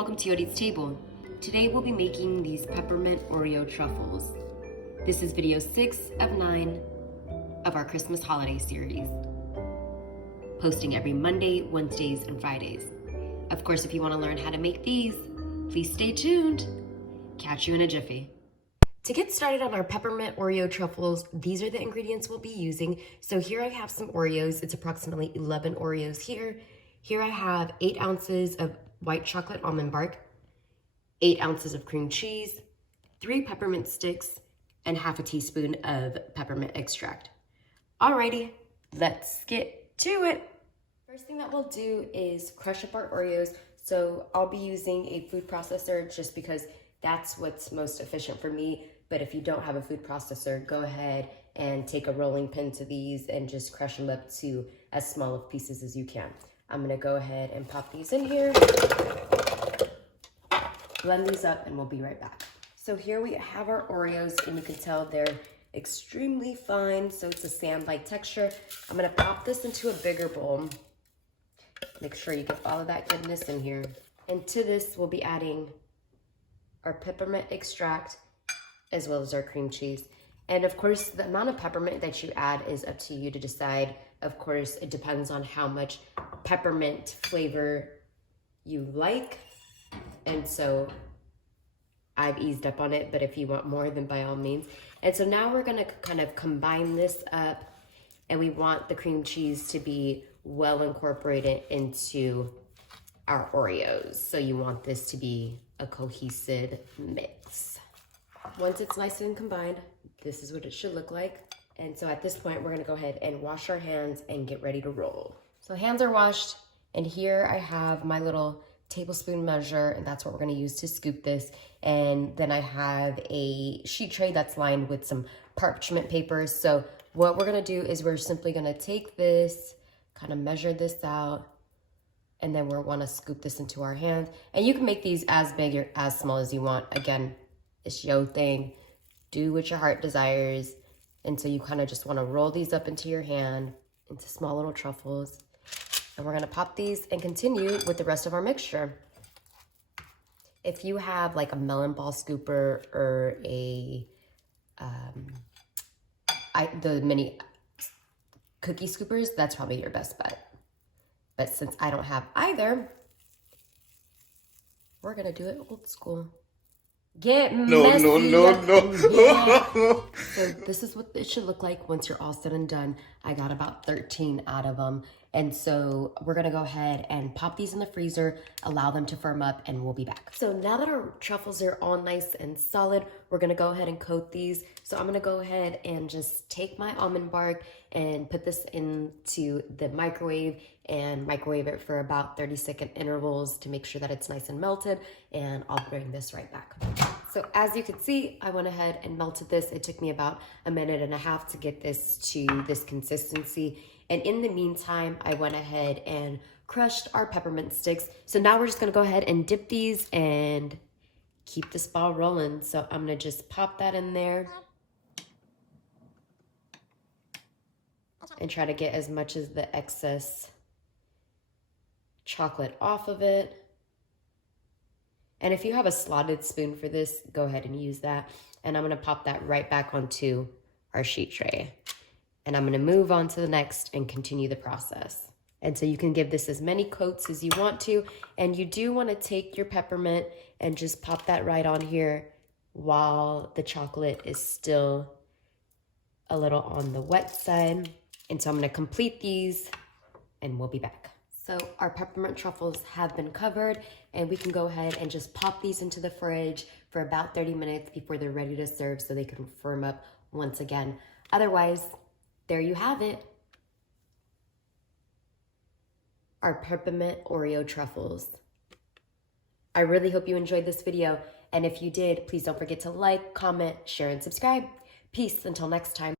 welcome to Yodi's Table. Today we'll be making these peppermint Oreo truffles. This is video 6 of 9 of our Christmas holiday series. Posting every Monday, Wednesdays, and Fridays. Of course, if you want to learn how to make these, please stay tuned. Catch you in a jiffy. To get started on our peppermint Oreo truffles, these are the ingredients we'll be using. So here I have some Oreos. It's approximately 11 Oreos here. Here I have 8 ounces of white chocolate almond bark, 8 ounces of cream cheese, 3 peppermint sticks, and half a teaspoon of peppermint extract. Alrighty, let's get to it. First thing that we'll do is crush up our Oreos. So I'll be using a food processor just because that's what's most efficient for me. But if you don't have a food processor, go ahead and take a rolling pin to these and just crush them up to as small of pieces as you can. I'm gonna go ahead and pop these in here, blend these up, and we'll be right back. So here we have our Oreos, and you can tell they're extremely fine, so it's a sand-like texture. I'm gonna pop this into a bigger bowl. Make sure you get all of that goodness in here. And to this, we'll be adding our peppermint extract as well as our cream cheese. And of course, the amount of peppermint that you add is up to you to decide. Of course, it depends on how much peppermint flavor you like. And so I've eased up on it, but if you want more, then by all means. And so now we're gonna kind of combine this up, and we want the cream cheese to be well incorporated into our Oreos. So you want this to be a cohesive mix. Once it's nice and combined, this is what it should look like. And so at this point, we're gonna go ahead and wash our hands and get ready to roll. So hands are washed, and here I have my little tablespoon measure, and that's what we're gonna use to scoop this. And then I have a sheet tray that's lined with some parchment paper. So what we're gonna do is we're simply gonna take this, kind of measure this out, and then we're wanna scoop this into our hands. And you can make these as big or as small as you want. Again, it's your thing. Do what your heart desires. And so you kind of just wanna roll these up into your hand, into small little truffles. And we're gonna pop these and continue with the rest of our mixture. If you have like a melon ball scooper or the mini cookie scoopers, that's probably your best bet. But since I don't have either, we're gonna do it old school. Get messy. No. So this is what it should look like once you're all said and done. I got about 13 out of them. And so we're gonna go ahead and pop these in the freezer, allow them to firm up, and we'll be back. So now that our truffles are all nice and solid, we're gonna go ahead and coat these. So I'm gonna go ahead and just take my almond bark and put this into the microwave and microwave it for about 30-second intervals to make sure that it's nice and melted, and I'll bring this right back. So as you can see, I went ahead and melted this. It took me about a minute and a half to get this to this consistency. And in the meantime, I went ahead and crushed our peppermint sticks. So now we're just gonna go ahead and dip these and keep this ball rolling. So I'm gonna just pop that in there and try to get as much as the excess chocolate off of it. And if you have a slotted spoon for this, go ahead and use that. And I'm gonna pop that right back onto our sheet tray. And I'm gonna move on to the next and continue the process. And so you can give this as many coats as you want to. And you do wanna take your peppermint and just pop that right on here while the chocolate is still a little on the wet side. And so I'm gonna complete these and we'll be back. So our peppermint truffles have been covered, and we can go ahead and just pop these into the fridge for about 30 minutes before they're ready to serve so they can firm up once again. Otherwise, there you have it. Our peppermint Oreo truffles. I really hope you enjoyed this video, and if you did, please don't forget to like, comment, share, and subscribe. Peace until next time.